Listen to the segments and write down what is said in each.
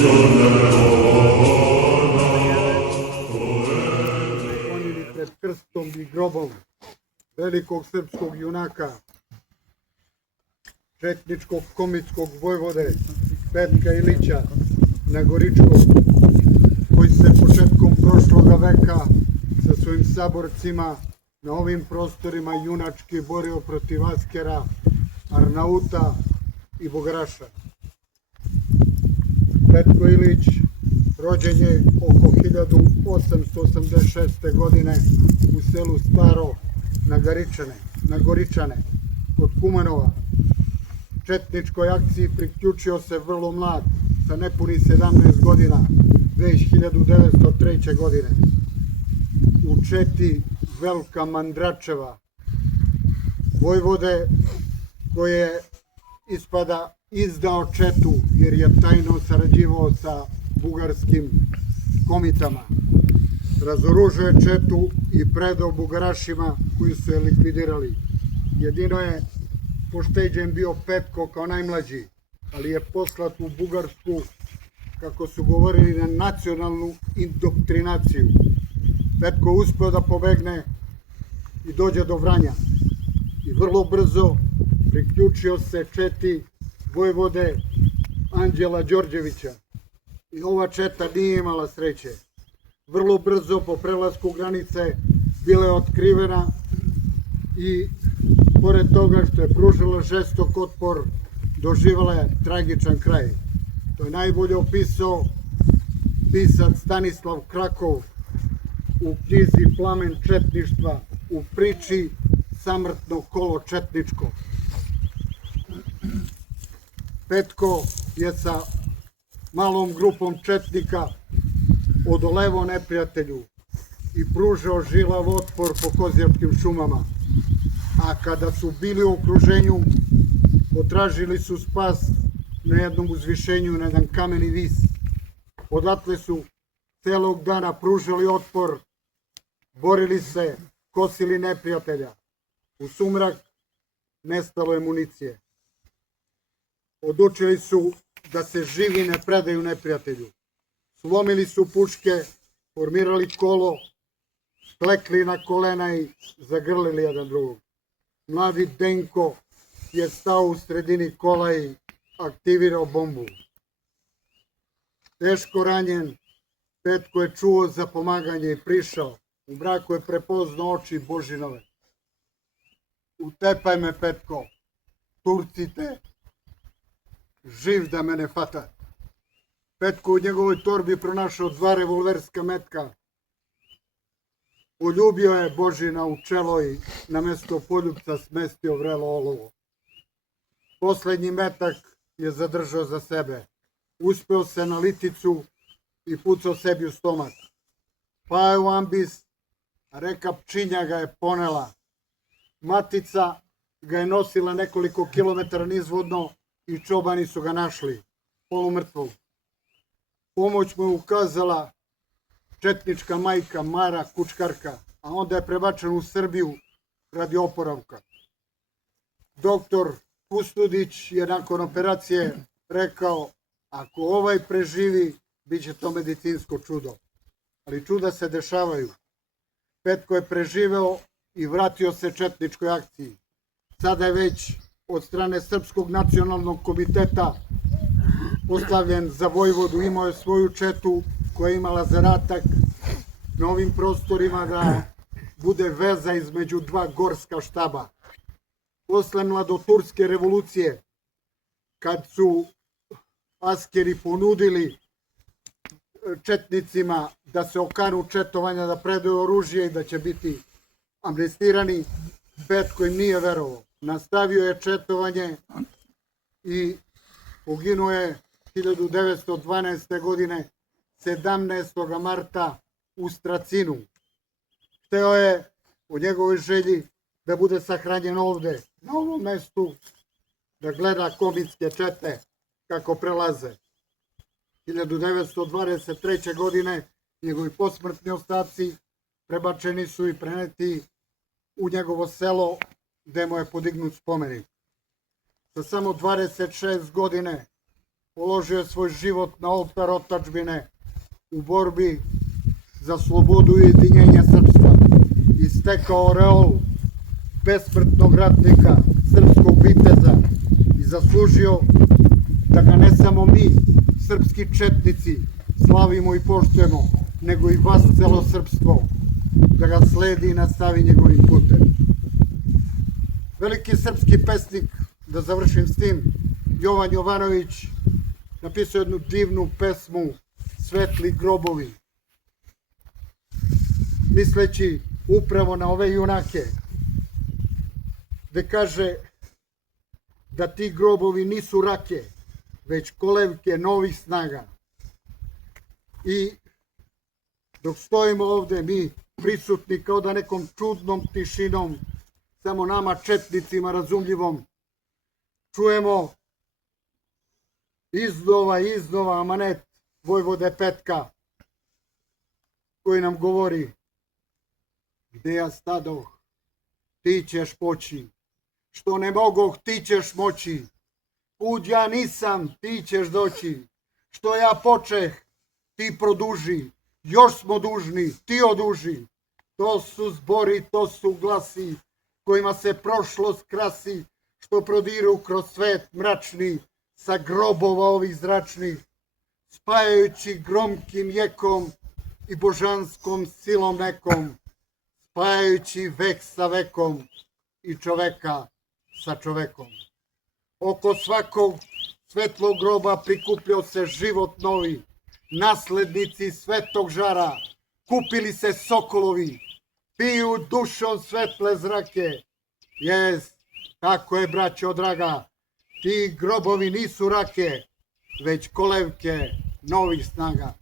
Sklonili pred krstom i grobom velikog srpskog junaka, četničkog komitskog vojvode Petka Ilića Nagoričkog, koji se početkom prošloga veka sa svojim saborcima na ovim prostorima junački borio protiv Askera, Arnauta i Bogaraša. Petko Ilić rođen je oko 1886. godine u selu Staro na Goričane, kod Kumanova. Četničkoj akciji priključio se vrlo mlad, sa nepunih 17 godina, već 1903. godine. U četi Velka Mandračeva, vojvode koje ispada izdao četu jer je tajno sarađivao sa bugarskim komitama. Razoružio je četu i predao Bugarašima koji su je likvidirali. Jedino je pošteđen bio Petko kao najmlađi, ali je poslat u Bugarsku, kako su govorili, na nacionalnu indoktrinaciju. Petko uspeo da pobegne i dođe do Vranja. I vrlo brzo priključio se četi vojvode Anđela Đorđevića. I ova četa nije imala sreće. Vrlo brzo po prelasku granice bila je otkrivena i pored toga što je pružila žestok otpor, doživjela je tragičan kraj. To je najbolje opisao pisac Stanislav Krakov u knjizi Plamen četništva, u priči Samrtno kolo četničko. Petko je sa malom grupom četnika odolevao neprijatelju i pružao žilav otpor po Kozjačkim šumama. A kada su bili u okruženju, potražili su spas na jednom uzvišenju, na jedan kameni vis. Odatle su celog dana pružali otpor, borili se, kosili neprijatelja. U sumrak nestalo je municije. Odlučili su da se živi ne predaju neprijatelju. Slomili su puške, formirali kolo, klekli na kolena i zagrlili jedan drugog. Mladi Denko je stao u sredini kola i aktivirao bombu. Teško ranjen, Petko je čuo za pomaganje i prišao. U mraku je prepoznao oči Božinove. Utepaj me, Petko, Turci te, živ da me ne fata. Petko u njegovoj torbi pronašao 2 revolverska metka. Poljubio je Božina u čelo i na mesto poljubca smestio vrelo olovo. Poslednji metak je zadržao za sebe. Uspeo se na liticu i pucao sebi u stomak. Pao je u ambis, a reka Pčinja ga je ponela. Matica ga je nosila nekoliko kilometara nizvodno i čobani su ga našli, polumrtvog. Pomoć mu je ukazala četnička majka Mara Kučkarka, a onda je prebačen u Srbiju radi oporavka. Doktor Kustudić je nakon operacije rekao, ako ovaj preživi, bit će to medicinsko čudo. Ali čuda se dešavaju. Petko je preživeo i vratio se četničkoj akciji. Sada je već od strane Srpskog nacionalnog komiteta postavljen za vojvodu, imao je svoju četu koja je imala zadatak na ovim prostorima da bude veza između 2 gorska štaba. Posle mladoturske revolucije, kad su askeri ponudili četnicima da se okanu četovanja, da predaju oružje i da će biti amnestirani, Petko im nije verovao. Nastavio je četovanje i poginuo je 1912. godine 17. marta u Stracinu. Hteo je u njegovoj želji da bude sahranjen ovde, na ovom mestu, da gleda komitske čete kako prelaze. 1923. godine njegovi posmrtni ostaci prebačeni su i preneti u njegovo selo gde mu je podignut spomenik. Sa samo 26 godine položio je svoj život na oltar otadžbine u borbi za slobodu i ujedinjenje srpstva i stekao oreol besmrtnog ratnika, srpskog viteza i zaslužio da ga ne samo mi, srpski četnici, slavimo i poštujemo, nego i vas celo srpstvo, da ga sledi i nastavi njegovim putem. Veliki srpski pesnik, da završim s tim, Jovan Jovanović, napisao jednu divnu pesmu Svetli grobovi, misleći upravo na ove junake, gde kaže da ti grobovi nisu rake, već kolevke novih snaga. I dok stojimo ovde, mi prisutni kao da nekom čudnom tišinom, samo nama četnicima razumljivom, čujemo iznova amanet Vojvode Petka, koji nam govori: gde ja stadoh, ti ćeš poći, što ne mogoh, ti ćeš moći, kud ja nisam, ti ćeš doći, što ja počeh, ti produži, još smo dužni, ti oduži. To su zbori, to su glasi, kojima se prošlost krasi, što prodiru kroz svet mračni, sa grobova ovih zračnih, spajajući gromkim jekom i božanskom silom nekom, spajajući vek sa vekom i čoveka sa čovekom. Oko svakog svetlog groba prikupljao se život novi, naslednici svetog žara, kupili se sokolovi, piju dušom svetle zrake. Jest, tako je, braćo draga, ti grobovi nisu rake, već kolevke novih snaga.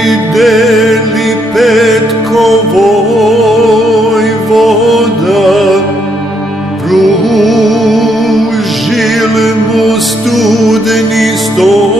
Videli Petko vojvoda, pružil mu studeni stomnite.